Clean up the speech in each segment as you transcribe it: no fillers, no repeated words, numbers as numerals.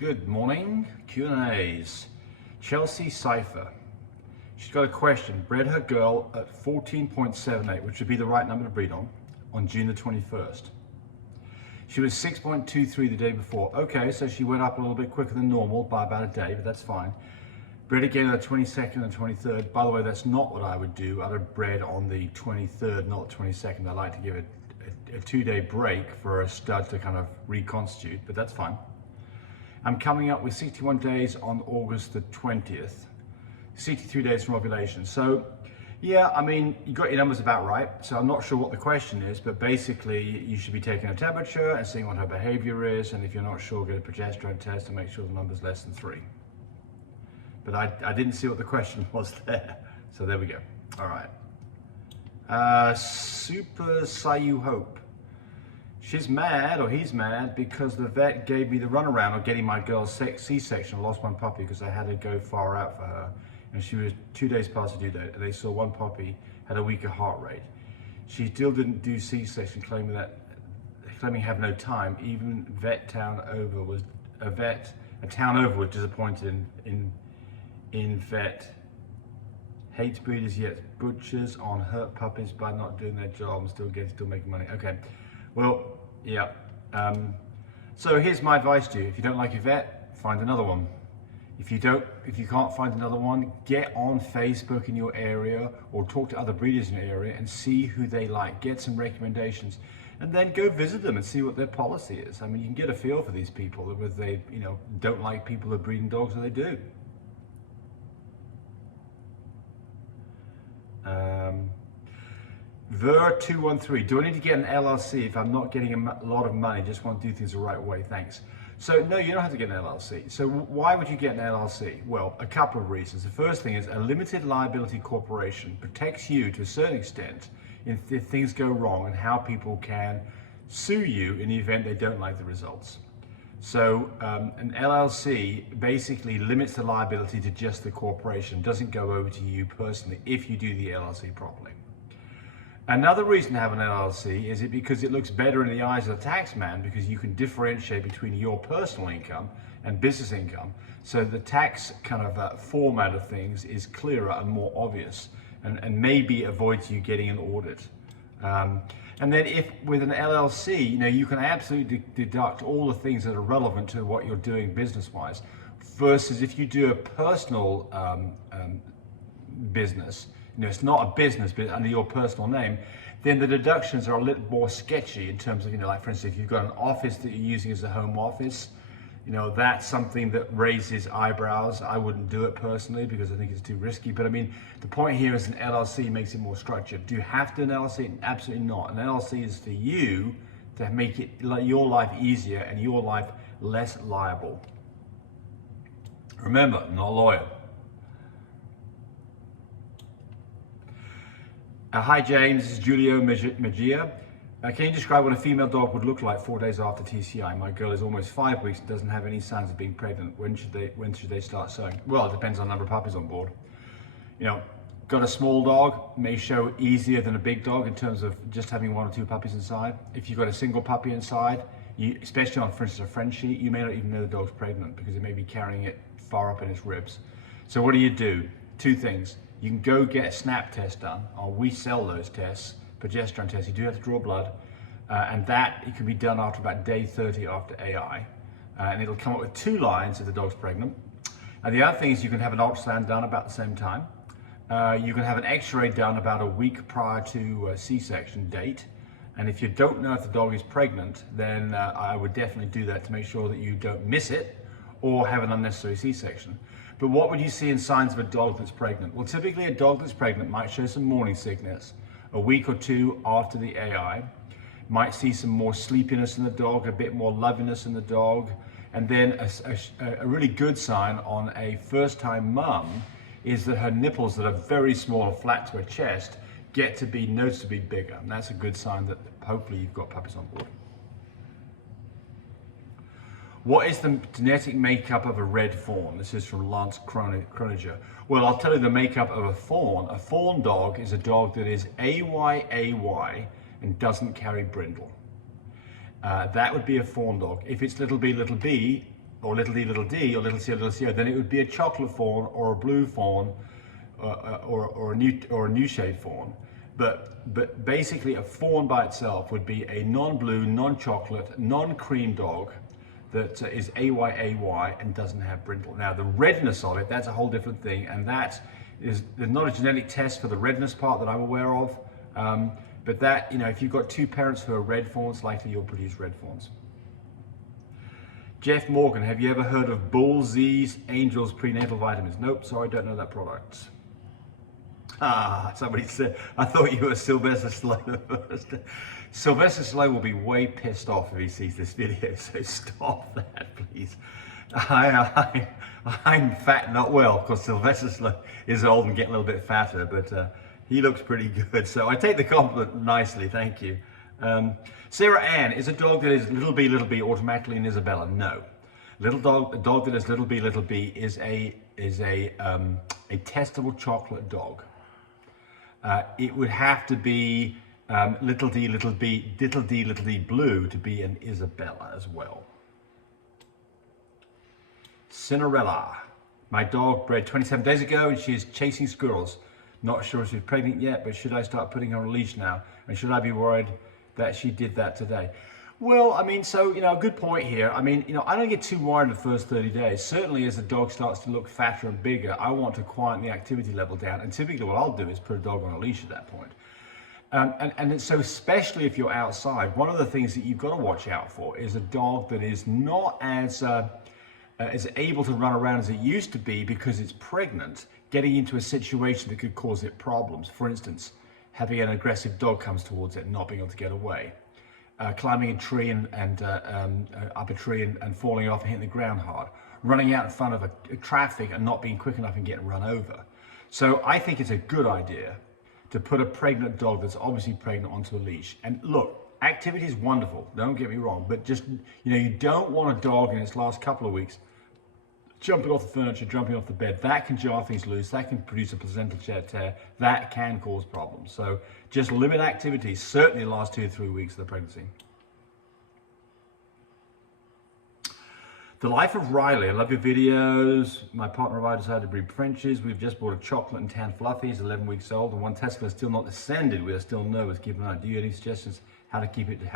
Good morning, Q&As. Chelsea Cypher. She's got a question. Bred her girl at 14.78, which would be the right number to breed on June the 21st. She was 6.23 the day before. Okay, so she went up a little bit quicker than normal by about a day, but that's fine. Bred again on the 22nd and 23rd. By the way, that's not what I would do. I'd have bred on the 23rd, not the 22nd. I like to give it a 2-day break for a stud to kind of reconstitute, but that's fine. I'm coming up with 61 days on August the 20th, 63 days from ovulation. So yeah, I mean, you got your numbers about right. So I'm not sure what the question is, but basically you should be taking a temperature and seeing what her behavior is. And if you're not sure, get a progesterone test to make sure the number's less than 3. But I didn't see what the question was there. So there we go. All right. Super Sayu Hope. She's mad, or he's mad, because the vet gave me the runaround of getting my girl's C-section. I lost one puppy because I had to go far out for her. And she was 2 days past the due date. And they saw one puppy had a weaker heart rate. She still didn't do C-section, claiming have no time. Even a town over was disappointed in vet. Hates breeders yet butchers on hurt puppies by not doing their job and still making money. Okay. Well, yeah. So here's my advice to you. If you don't like your vet, find another one. If you can't find another one, get on Facebook in your area or talk to other breeders in your area and see who they like. Get some recommendations and then go visit them and see what their policy is. I mean, you can get a feel for these people, whether they, don't like people who are breeding dogs or they do. Ver213, do I need to get an LLC if I'm not getting a lot of money, just want to do things the right way, thanks. So no, you don't have to get an LLC. So why would you get an LLC? Well, a couple of reasons. The first thing is a limited liability corporation protects you to a certain extent if things go wrong and how people can sue you in the event they don't like the results. So an LLC basically limits the liability to just the corporation, doesn't go over to you personally if you do the LLC properly. Another reason to have an LLC is because it looks better in the eyes of the tax man because you can differentiate between your personal income and business income. So the tax kind of format of things is clearer and more obvious and maybe avoids you getting an audit. And then if with an LLC, you can absolutely deduct all the things that are relevant to what you're doing business-wise versus if you do a personal business, it's not a business but under your personal name, then the deductions are a little more sketchy in terms of, like for instance, if you've got an office that you're using as a home office, that's something that raises eyebrows. I wouldn't do it personally because I think it's too risky. But I mean, the point here is an LLC makes it more structured. Do you have to do an LLC? Absolutely not. An LLC is for you to make it your life easier and your life less liable. Remember, I'm not a lawyer. Hi James, this is Julio Mejia. Can you describe what a female dog would look like 4 days after TCI? My girl is almost 5 weeks and doesn't have any signs of being pregnant. When should they start sowing? Well, it depends on the number of puppies on board. Got a small dog, may show easier than a big dog in terms of just having 1 or 2 puppies inside. If you've got a single puppy inside, especially on, for instance, a French sheet, you may not even know the dog's pregnant because it may be carrying it far up in its ribs. So what do? 2 things. You can go get a snap test done, or we sell those tests, progesterone tests. You do have to draw blood, and it can be done after about day 30 after AI, and it'll come up with 2 lines if the dog's pregnant. And the other thing is you can have an ultrasound done about the same time. You can have an X-ray done about a week prior to a C-section date, and if you don't know if the dog is pregnant, then I would definitely do that to make sure that you don't miss it or have an unnecessary C-section. But what would you see in signs of a dog that's pregnant? Well, typically a dog that's pregnant might show some morning sickness. A week or 2 after the AI, might see some more sleepiness in the dog, a bit more loviness in the dog. And then a really good sign on a first-time mum is that her nipples that are very small and flat to her chest get to be noticeably bigger. And that's a good sign that hopefully you've got puppies on board. What is the genetic makeup of a red fawn? This is from Lance Croninger. Well, I'll tell you the makeup of a fawn. A fawn dog is a dog that is AYAY and doesn't carry brindle. That would be a fawn dog. If it's little b, or little d, or little c, or little co, then it would be a chocolate fawn or a blue fawn or a new shade fawn. But basically a fawn by itself would be a non-blue, non-chocolate, non-cream dog that is AYAY and doesn't have brindle. Now the redness of it, that's a whole different thing, and that is, there's not a genetic test for the redness part that I'm aware of, but that, you know, if you've got two parents who are red fawns, likely you'll produce red fawns. Jeff Morgan, have you ever heard of Bull Z's Angels prenatal vitamins? Nope, sorry, don't know that product. Ah, somebody said, I thought you were Sylvester Stallone. Sylvester Stallone will be way pissed off if he sees this video, so stop that, please. I'm fat, not well, because Sylvester Stallone is old and getting a little bit fatter, but he looks pretty good. So I take the compliment nicely, thank you. Sarah Ann, is a dog that is little b automatically an Isabella? No. A dog that is little b is a testable chocolate dog. It would have to be little d blue to be an Isabella as well. Cinderella, my dog bred 27 days ago and she is chasing squirrels. Not sure if she's pregnant yet, but should I start putting her on a leash now? And should I be worried that she did that today? Well, I mean, so, you know, good point here. I mean, you know, I don't get too worried in the first 30 days. Certainly as the dog starts to look fatter and bigger, I want to quieten the activity level down. And typically what I'll do is put a dog on a leash at that point. And so especially if you're outside, one of the things that you've got to watch out for is a dog that is not as able to run around as it used to be because it's pregnant, getting into a situation that could cause it problems. For instance, having an aggressive dog comes towards it and not being able to get away. Climbing a tree and up a tree and falling off and hitting the ground hard. Running out in front of a traffic and not being quick enough and getting run over. So I think it's a good idea to put a pregnant dog that's obviously pregnant onto a leash. And look, activity is wonderful, don't get me wrong, but just, you know, you don't want a dog in its last couple of weeks jumping off the furniture, jumping off the bed. That can jar things loose, that can produce a placental tear, that can cause problems. So just limit activity, certainly the last 2 to 3 weeks of the pregnancy. The Life of Riley, I love your videos. My partner and I decided to breed Frenchies. We've just bought a chocolate and tan fluffy. He's 11 weeks old and one testicle is still not descended. We are still nervous. Keep an eye. Do you have any suggestions how to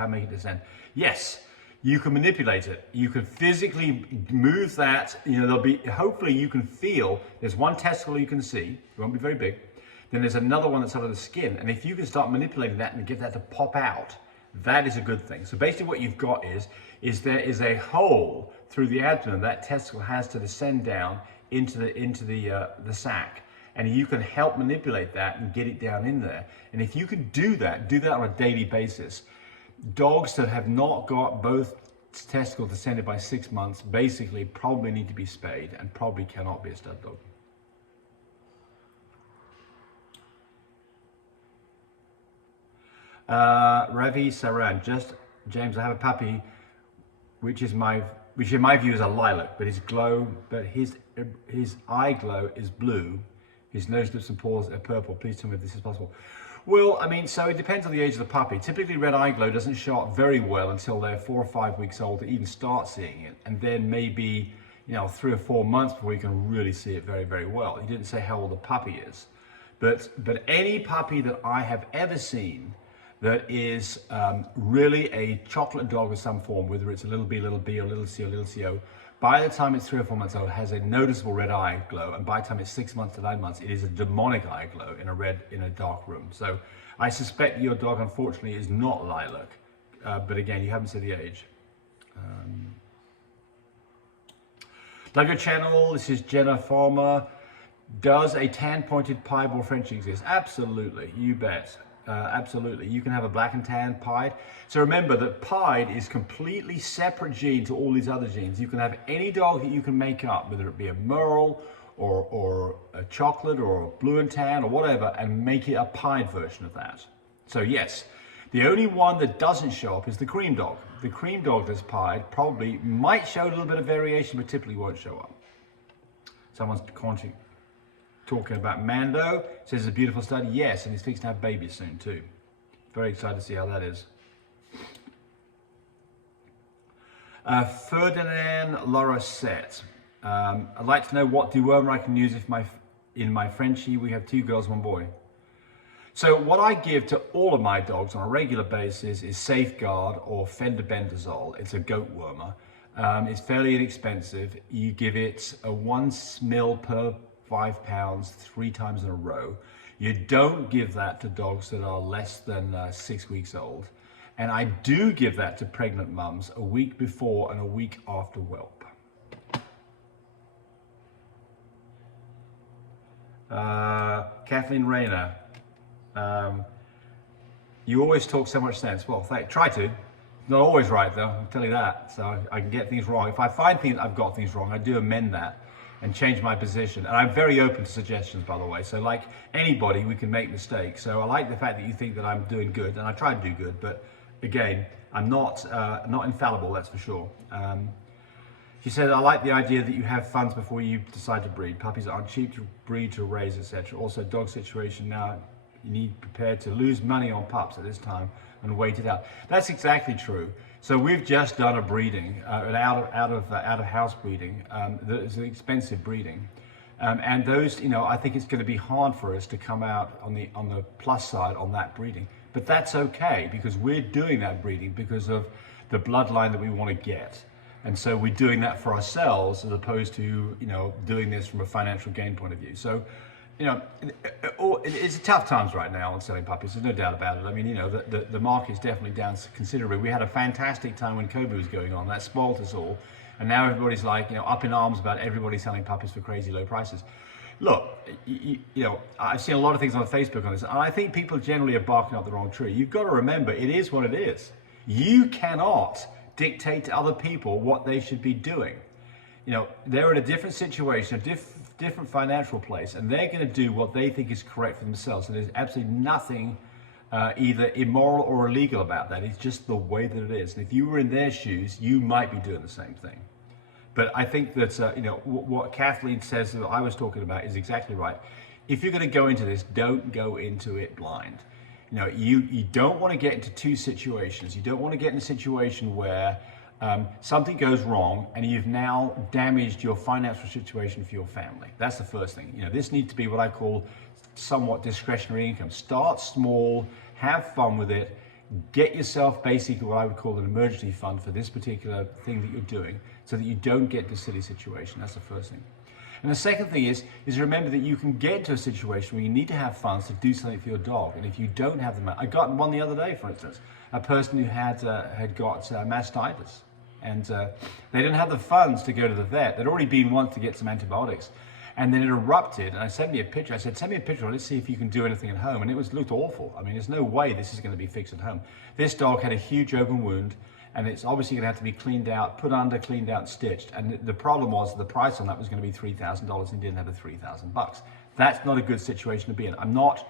make it descend? Yes. You can manipulate it. You can physically move that. You know, there'll be, hopefully you can feel, there's one testicle you can see, it won't be very big. Then there's another one that's under the skin. And if you can start manipulating that and get that to pop out, that is a good thing. So basically what you've got is there is a hole through the abdomen that testicle has to descend down into the sac. And you can help manipulate that and get it down in there. And if you can do that on a daily basis, dogs that have not got both testicles descended by 6 months basically probably need to be spayed and probably cannot be a stud dog. Ravi Saran, James, I have a puppy, which in my view is a lilac, but his eye glow is blue, his nose, lips and paws are purple. Please tell me if this is possible. Well, I mean, so it depends on the age of the puppy. Typically red eye glow doesn't show up very well until they're 4 or 5 weeks old to even start seeing it. And then maybe, you know, 3 or 4 months before you can really see it very, very well. He didn't say how old the puppy is. But any puppy that I have ever seen that is really a chocolate dog of some form, whether it's a little b, or little c, or little co, by the time it's 3 or 4 months old, has a noticeable red eye glow, and by the time it's 6 months to 9 months, it is a demonic eye glow in a dark room. So I suspect your dog, unfortunately, is not lilac, but again, you haven't said the age. Love your channel. This is Jenna Farmer. Does a tan-pointed Piebald Frenchie exist? Absolutely, you bet. Absolutely, you can have a black and tan pied. So remember that pied is completely separate gene to all these other genes. You can have any dog that you can make up, whether it be a merle or a chocolate or a blue and tan or whatever, and make it a pied version of that. So yes, the only one that doesn't show up is the cream dog. The cream dog that's pied probably might show a little bit of variation, but typically won't show up. Someone's talking about Mando, says it's a beautiful study. Yes, and he's fixing to have babies soon too. Very excited to see how that is. Ferdinand Lorasset. I'd like to know what dewormer I can use if in my Frenchie we have 2 girls, 1 boy. So what I give to all of my dogs on a regular basis is Safeguard or fendobendazole. It's a goat wormer. It's fairly inexpensive. You give it a 1 ml per 5 pounds 3 times in a row. You don't give that to dogs that are less than 6 weeks old. And I do give that to pregnant mums a week before and a week after whelp. Kathleen Rayner. You always talk so much sense. Well, try to. Not always right though, I'll tell you that. So I can get things wrong. If I find things I've got things wrong, I do amend that and change my position. And I'm very open to suggestions, by the way. So like anybody, we can make mistakes. So I like the fact that you think that I'm doing good, and I try to do good, but again, I'm not infallible, that's for sure. She said, I like the idea that you have funds before you decide to breed. Puppies aren't cheap to breed, to raise, etc. Also, dog situation now, you need prepared to lose money on pups at this time and wait it out. That's exactly true. So we've just done a breeding, an out of house breeding. That is an expensive breeding, and those, I think it's going to be hard for us to come out on the plus side on that breeding. But that's okay, because we're doing that breeding because of the bloodline that we want to get. And so we're doing that for ourselves as opposed to, doing this from a financial gain point of view. So, it's tough times right now on selling puppies. There's no doubt about it. I mean, the market's definitely down considerably. We had a fantastic time when COVID was going on. That spoiled us all. And now everybody's like, up in arms about everybody selling puppies for crazy low prices. Look, I've seen a lot of things on Facebook on this, and I think people generally are barking up the wrong tree. You've got to remember, it is what it is. You cannot dictate to other people what they should be doing. They're in a different situation, a different financial place, and they're going to do what they think is correct for themselves. And there's absolutely nothing either immoral or illegal about that. It's just the way that it is. And if you were in their shoes, you might be doing the same thing. But I think that what Kathleen says that I was talking about is exactly right. If you're going to go into this, don't go into it blind. You don't want to get into 2 situations. You don't want to get in a situation where something goes wrong and you've now damaged your financial situation for your family. That's the first thing. This needs to be what I call somewhat discretionary income. Start small, have fun with it, get yourself basically what I would call an emergency fund for this particular thing that you're doing, so that you don't get into a silly situation. That's the first thing. And the second thing is remember that you can get into a situation where you need to have funds to do something for your dog. And if you don't have the money, I got one the other day, for instance, a person who had got mastitis, and they didn't have the funds to go to the vet. They'd already been once to get some antibiotics, and then it erupted. And I sent me a picture. I said, send me a picture. Let's see if you can do anything at home. And it looked awful. I mean, there's no way this is going to be fixed at home. This dog had a huge open wound, and it's obviously going to have to be cleaned out, put under, cleaned out, stitched. And the problem was the price on that was going to be $3,000, and he didn't have the $3,000. That's not a good situation to be in. I'm not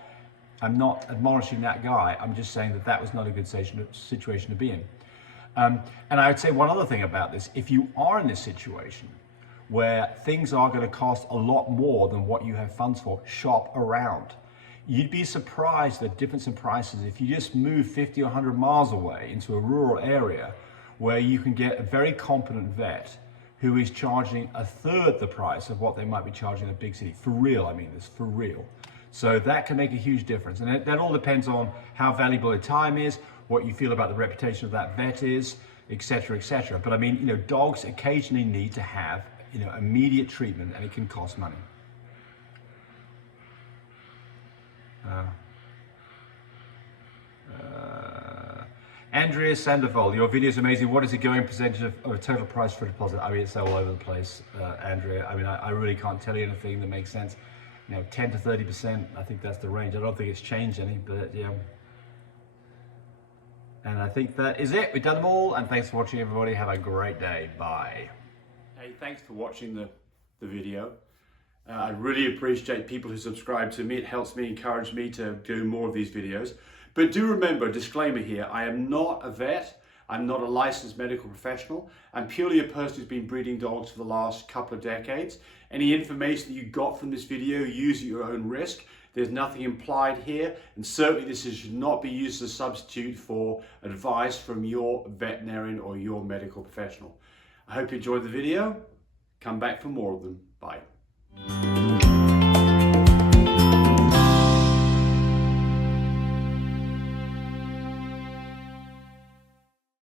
admonishing that guy. I'm just saying that was not a good situation to be in. And I would say one other thing about this: if you are in this situation where things are going to cost a lot more than what you have funds for, shop around. You'd be surprised at the difference in prices if you just move 50 or 100 miles away into a rural area where you can get a very competent vet who is charging 1/3 the price of what they might be charging in a big city. For real, I mean this, for real. So that can make a huge difference. And that all depends on how valuable the time is, what you feel about the reputation of that vet is, etc., etc. But I mean, dogs occasionally need to have, immediate treatment, and it can cost money. Andrea Sandoval, your video is amazing. What is the going percentage of total price for a deposit? I mean, it's all over the place, Andrea. I mean, I really can't tell you anything that makes sense. 10 to 30%, I think that's the range. I don't think it's changed any, but yeah. And I think that is it. We've done them all, and thanks for watching, everybody. Have a great day. Bye. Hey, thanks for watching the video. I really appreciate people who subscribe to me. It helps me, encourage me to do more of these videos. But do remember, disclaimer here, I am not a vet. I'm not a licensed medical professional. I'm purely a person who's been breeding dogs for the last couple of decades. Any information that you got from this video, use at your own risk. There's nothing implied here, and certainly this should not be used as a substitute for advice from your veterinarian or your medical professional. I hope you enjoyed the video. Come back for more of them. Bye.